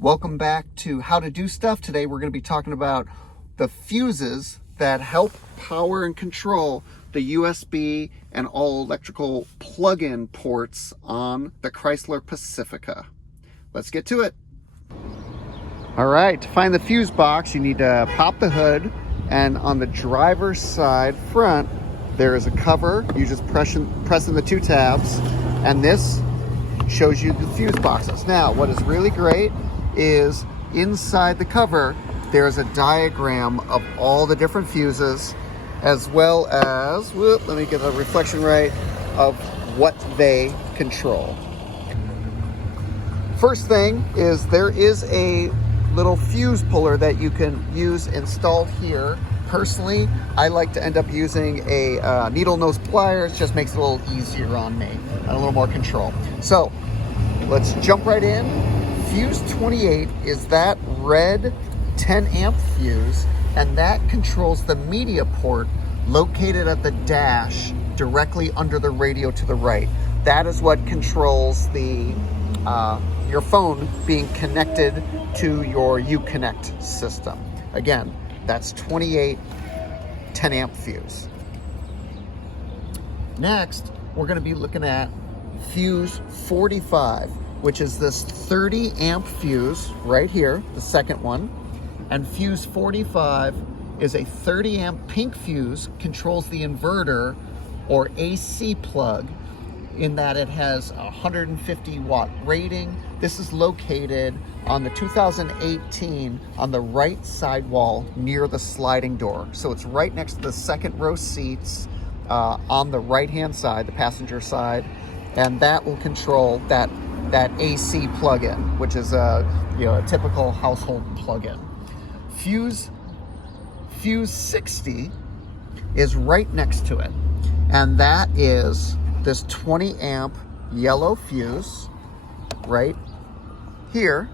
Welcome back to How to Do Stuff. Today we're going to be talking about the fuses that help power and control the USB and all electrical plug-in ports on the Chrysler Pacifica. Let's get to it. All right, to find the fuse box, you need to pop the hood, and on the driver's side front, there is a cover. You just pressing the two tabs, and this shows you the fuse boxes. Now, what is really great is inside the cover, there's a diagram of all the different fuses, as well as, let me get a reflection right, of what they control. First thing is there is a little fuse puller that you can use installed here. Personally, I like to end up using a needle nose pliers. Just makes it a little easier on me and a little more control. So let's jump right in. Fuse 28 is that red 10 amp fuse, and that controls the media port located at the dash directly under the radio to the right. That is what controls the your phone being connected to your Uconnect system. Again, that's 28 10 amp fuse. Next, we're going to be looking at fuse 45, which is this 30 amp fuse right here, the second one. And fuse 45 is a 30 amp pink fuse, controls the inverter or AC plug, in that it has a 150 watt rating. This is located on the 2018 on the right side wall near the sliding door. So it's right next to the second row seats on the right hand side, the passenger side, and that will control that AC plug-in, which is a typical household plug-in. Fuse 60 is right next to it, and that is this 20 amp yellow fuse right here,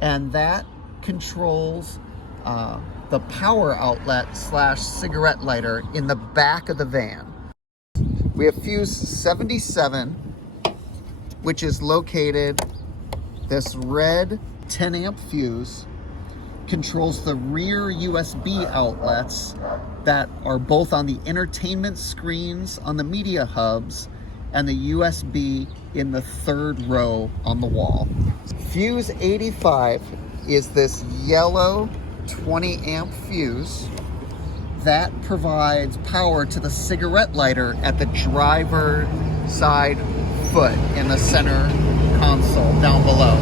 and that controls the power outlet / cigarette lighter in the back of the van. We have fuse 77, which is located, this red 10 amp fuse controls the rear USB outlets that are both on the entertainment screens on the media hubs and the USB in the third row on the wall. Fuse 85 is this yellow 20 amp fuse that provides power to the cigarette lighter at the driver side foot in the center console down below.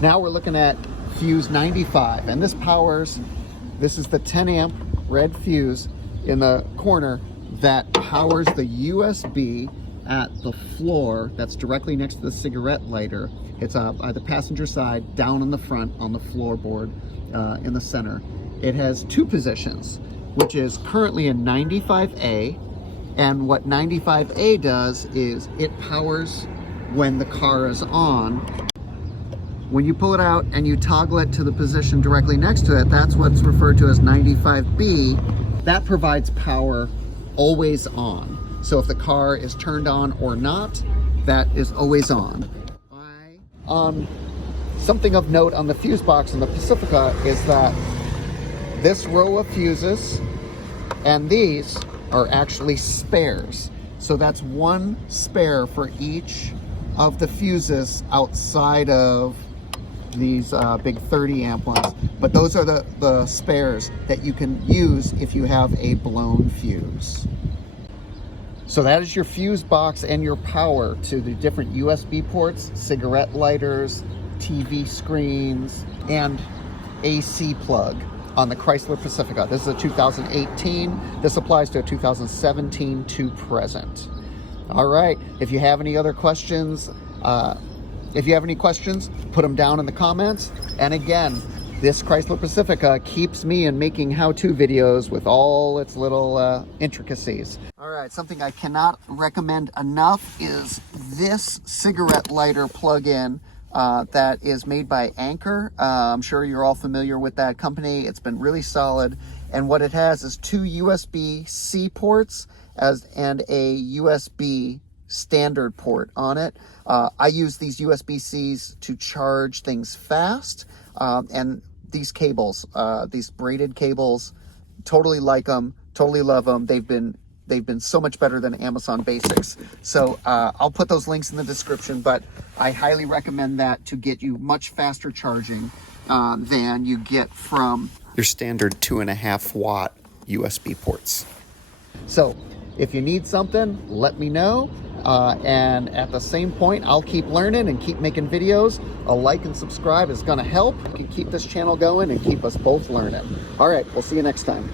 Now we're looking at fuse 95, and this is the 10 amp red fuse in the corner that powers the USB at the floor that's directly next to the cigarette lighter. It's at the passenger side, down in the front on the floorboard in the center. It has two positions, which is currently a 95A, and what 95A does is it powers when the car is on. When you pull it out and you toggle it to the position directly next to it, that's what's referred to as 95B. That provides power always on. So if the car is turned on or not, that is always on. Something of note on the fuse box in the Pacifica is that this row of fuses and these are actually spares. So that's one spare for each of the fuses outside of these big 30 amp ones, but those are the spares that you can use if you have a blown fuse. So that is your fuse box and your power to the different USB ports, cigarette lighters, TV screens, and AC plug on the Chrysler Pacifica. This is a 2018. This applies to a 2017 to present. All right, if you have any other questions, put them down in the comments. And again, this Chrysler Pacifica keeps me in making how-to videos with all its little intricacies. All right, something I cannot recommend enough is this cigarette lighter plug-in that is made by ANKER. I'm sure you're all familiar with that company. It's been really solid. And what it has is two USB-C ports and a USB standard port on it. I use these USB-Cs to charge things fast, and these cables, these braided cables, totally like them, totally love them. They've been so much better than Amazon Basics. So I'll put those links in the description, but I highly recommend that to get you much faster charging than you get from your standard 2.5 watt USB ports. So if you need something, let me know. And at the same point, I'll keep learning and keep making videos. A like and subscribe is gonna help. You can keep this channel going and keep us both learning. All right, we'll see you next time.